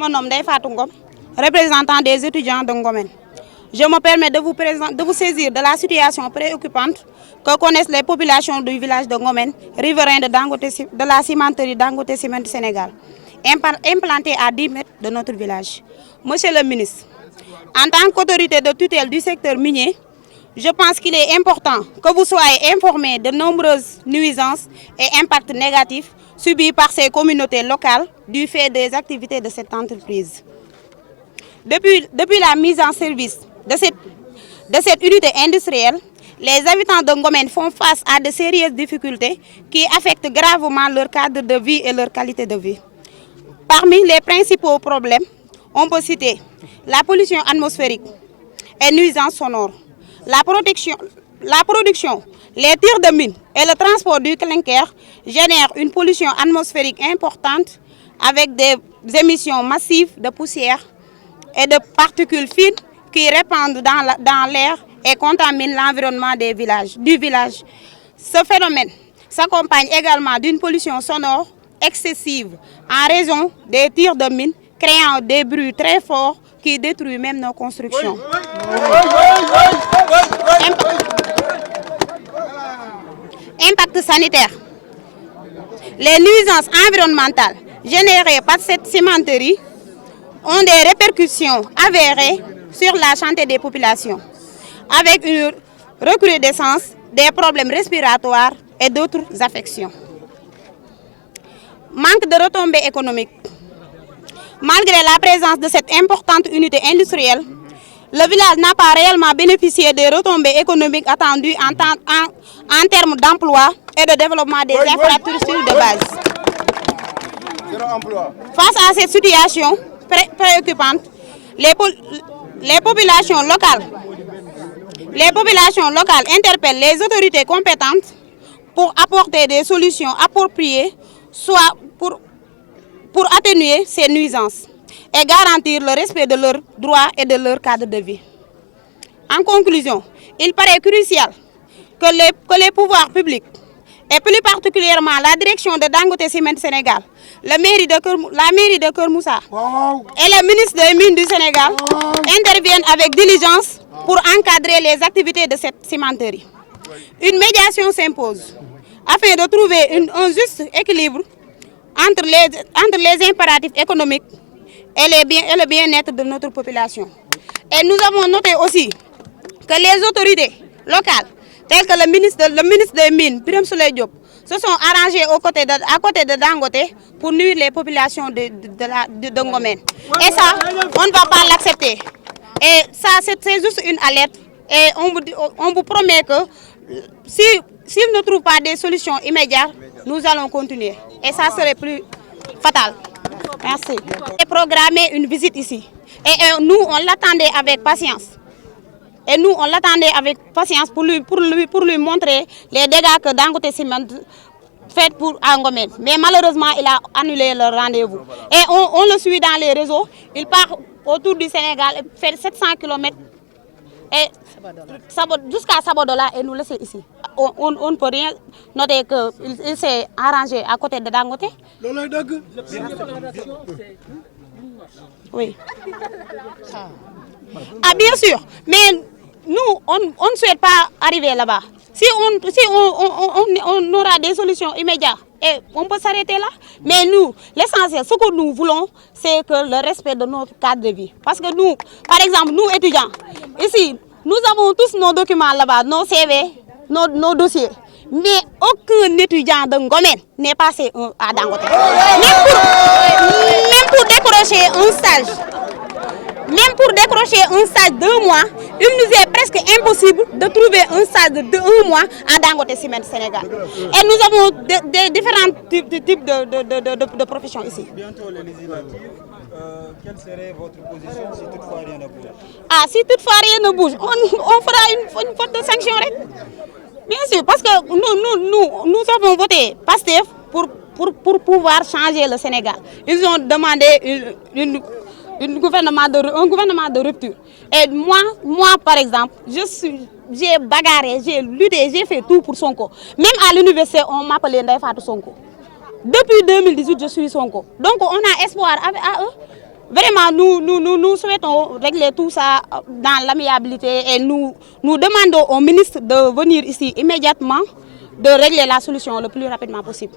me nomme Ndeye Fatou Ngom, représentant des étudiants de Ngomen. Je me permets de vous saisir de la situation préoccupante que connaissent les populations du village de Ngomen, riverain de la cimenterie Dangote Ciment Sénégal, implantée à 10 mètres de notre village. Monsieur le ministre, en tant qu'autorité de tutelle du secteur minier, je pense qu'il est important que vous soyez informés de nombreuses nuisances et impacts négatifs subis par ces communautés locales du fait des activités de cette entreprise. Depuis la mise en service de cette unité industrielle, les habitants de Ngomen font face à de sérieuses difficultés qui affectent gravement leur cadre de vie et leur qualité de vie. Parmi les principaux problèmes, on peut citer la pollution atmosphérique et nuisances sonores, la production, les tirs de mines et le transport du clinker génèrent une pollution atmosphérique importante avec des émissions massives de poussière et de particules fines qui répandent dans l'air et contaminent l'environnement du village. Ce phénomène s'accompagne également d'une pollution sonore excessive en raison des tirs de mines, créant des bruits très forts qui détruisent même nos constructions. Impact sanitaire. Les nuisances environnementales générées par cette cimenterie ont des répercussions avérées sur la santé des populations, avec une recrudescence des problèmes respiratoires et d'autres affections. Manque de retombées économiques. Malgré la présence de cette importante unité industrielle, le village n'a pas réellement bénéficié des retombées économiques attendues en termes d'emploi et de développement des infrastructures de base. Face à cette situation préoccupante, les populations locales interpellent les autorités compétentes pour apporter des solutions appropriées, soit pour atténuer ces nuisances et garantir le respect de leurs droits et de leur cadre de vie. En conclusion, il paraît crucial que les pouvoirs publics, et plus particulièrement la direction de Dangote Ciment Sénégal, la mairie de Keur Moussa et le ministre des Mines du Sénégal interviennent avec diligence pour encadrer les activités de cette cimenterie. Une médiation s'impose afin de trouver un juste équilibre entre les impératifs économiques et le bien-être de notre population. Et nous avons noté aussi que les autorités locales, telles que le ministre des Mines, Birame Souleye Diop, se sont arrangés à côté de Dangote pour nuire les populations de Ngomen. Et ça, on ne va pas l'accepter. Et ça, c'est juste une alerte. Et on vous promet que s'ils ne trouvent pas des solutions immédiates, nous allons continuer. Et ça serait plus fatal. Merci. Et programmer une visite ici. Et nous, on l'attendait avec patience. Et nous, on l'attendait avec patience pour lui montrer les dégâts que Dangote Ciment fait pour Ngomen. Mais malheureusement, il a annulé le rendez-vous. Et on le suit dans les réseaux. Il part autour du Sénégal, fait 700 km jusqu'à Sabodola et nous laisser ici. On ne peut rien noter qu'il s'est arrangé à côté de Dangote. Oui. Ah, bien sûr, mais nous, on ne souhaite pas arriver là-bas. Si on aura des solutions immédiates, et on peut s'arrêter là. Mais nous, l'essentiel, ce que nous voulons, c'est que le respect de notre cadre de vie. Parce que nous, par exemple, nous étudiants, ici, nous avons tous nos documents là-bas, nos CV, nos dossiers. Mais aucun étudiant de Ngomen n'est passé à Dangote. Même pour décrocher un stage. Même pour décrocher un stage d'1 mois, il nous est presque impossible de trouver un stage de 1 mois à Dangote Ciment Sénégal. Et nous avons des différents types de professions ici. Bientôt les législatives, quelle serait votre position si toutefois rien ne bouge? Ah, si toutefois rien ne bouge, on fera une faute de sanction. Bien sûr, parce que nous avons voté PASTEF pour pouvoir changer le Sénégal. Ils ont demandé un gouvernement de rupture. Et moi par exemple, j'ai bagarré, j'ai lutté, j'ai fait tout pour Sonko. Même à l'université, on m'appelait Ndeye Fatou Sonko. Depuis 2018, je suis Sonko. Donc on a espoir à eux. Vraiment, nous souhaitons régler tout ça dans l'amiabilité et nous demandons au ministre de venir ici immédiatement, de régler la solution le plus rapidement possible.